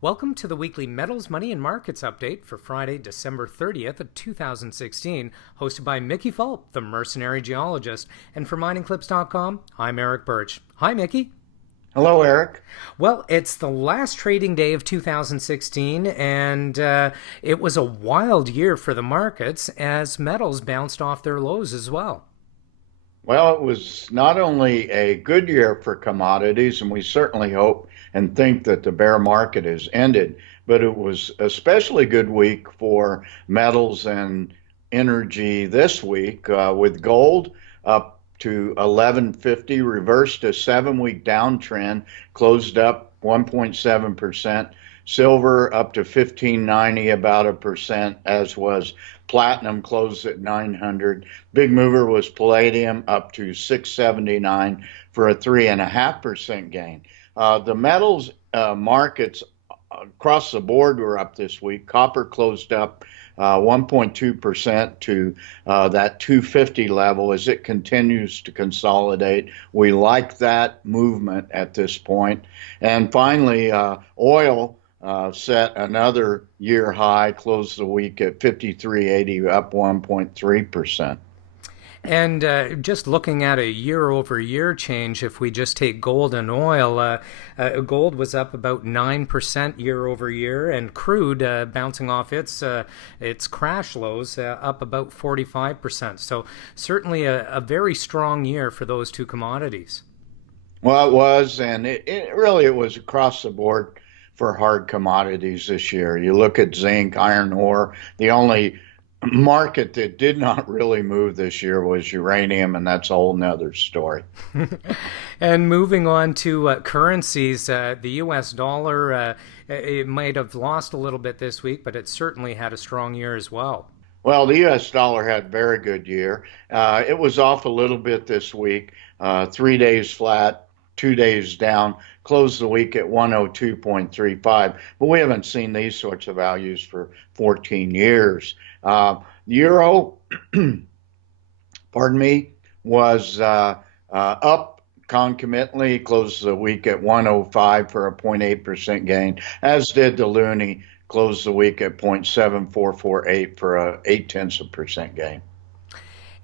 Welcome to the weekly Metals, Money, and Markets update for Friday, December 30th of 2016, hosted by Mickey Fulp, the Mercenary Geologist. And for miningclips.com, I'm Erick Bertsch. Hi, Mickey. Hello, Eric. Well, it's the last trading day of 2016, and it was a wild year for the markets as metals bounced off their lows as well. Well, it was not only a good year for commodities, and we certainly hope and think that the bear market has ended, but it was especially good week for metals and energy this week, with gold up to 1150, reversed a 7-week downtrend, closed up 1.7%. Silver up to 1590, about a percent, as was platinum, closed at 900. Big mover was palladium, up to 679 for a 3.5% gain. The metals markets across the board were up this week. Copper closed up 1.2% to that 250 level as it continues to consolidate. We like that movement at this point. And finally, oil set another year high, closed the week at 53.80, up 1.3%. And just looking at a year-over-year change, if we just take gold and oil, gold was up about 9% year-over-year, and crude bouncing off its crash lows, up about 45%. So certainly a very strong year for those two commodities. Well, it was, and it really was across the board for hard commodities this year. You look at zinc, iron ore, the only market that did not really move this year was uranium, and that's a whole nother story. And moving on to currencies, the U.S. dollar, it might have lost a little bit this week, but it certainly had a strong year as well. Well, the U.S. dollar had a very good year. It was off a little bit this week, 3 days flat, 2 days down, closed the week at 102.35. But we haven't seen these sorts of values for 14 years. Euro, pardon me, was up concomitantly, closed the week at 105 for a 0.8% gain, as did the loonie, closed the week at 0.7448 for a 0.8% gain.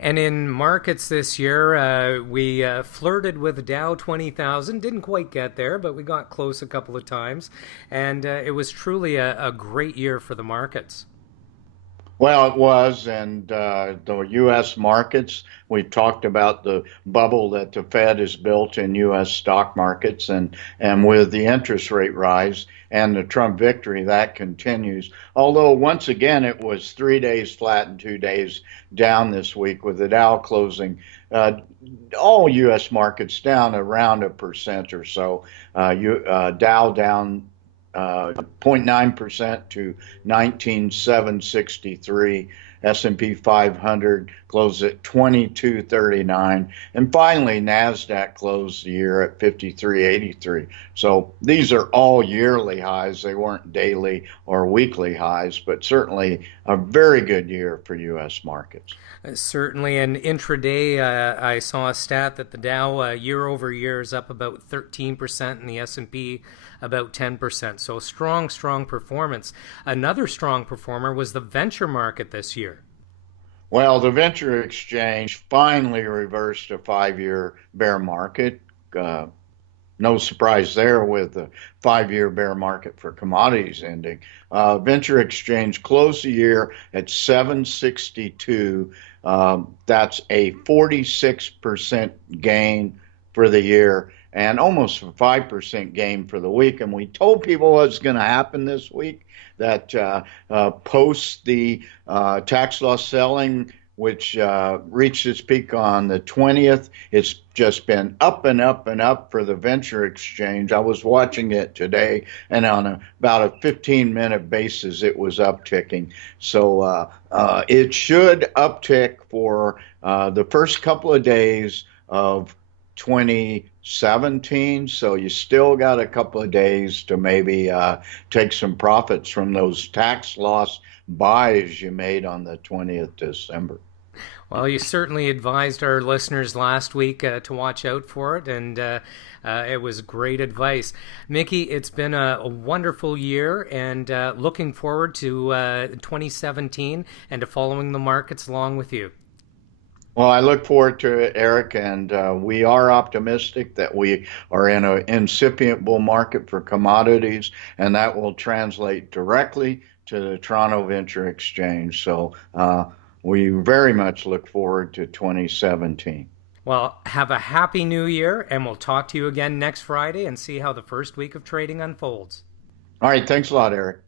And in markets this year, we flirted with Dow 20,000. Didn't quite get there, but we got close a couple of times. And it was truly a great year for the markets. Well, it was, and the U.S. markets, we've talked about the bubble that the Fed has built in U.S. stock markets, and with the interest rate rise and the Trump victory, that continues. Although, once again, it was 3 days flat and 2 days down this week, with the Dow closing all U.S. markets down around 1% or so. Dow down 0.9% to 19,763. S&P 500 closed at 2239, and finally Nasdaq closed the year at 5383. So these are all yearly highs. They weren't daily or weekly highs, but certainly a very good year for U.S. markets. Certainly, and intraday, I saw a stat that the Dow year over year is up about 13%, and the S&P about 10%. So strong performance. Another strong performer was the venture market this year. Well, the venture exchange finally reversed a 5-year bear market. No surprise there with the 5-year bear market for commodities ending. Venture exchange closed the year at 762. That's a 46% gain for the year and almost a 5% gain for the week. And we told people what's going to happen this week, that post the tax loss selling, which reached its peak on the 20th. It's just been up and up and up for the venture exchange. I was watching it today, and on about a 15-minute basis, it was upticking. So it should uptick for the first couple of days of 2017. So you still got a couple of days to maybe take some profits from those tax loss buys you made on the 20th December. Well, you certainly advised our listeners last week to watch out for it, and it was great advice. Mickey, it's been a wonderful year, and looking forward to 2017 and to following the markets along with you. Well, I look forward to it, Eric, and we are optimistic that we are in an incipient bull market for commodities, and that will translate directly to the Toronto Venture Exchange. So we very much look forward to 2017. Well, have a happy new year, and we'll talk to you again next Friday and see how the first week of trading unfolds. All right, thanks a lot, Eric.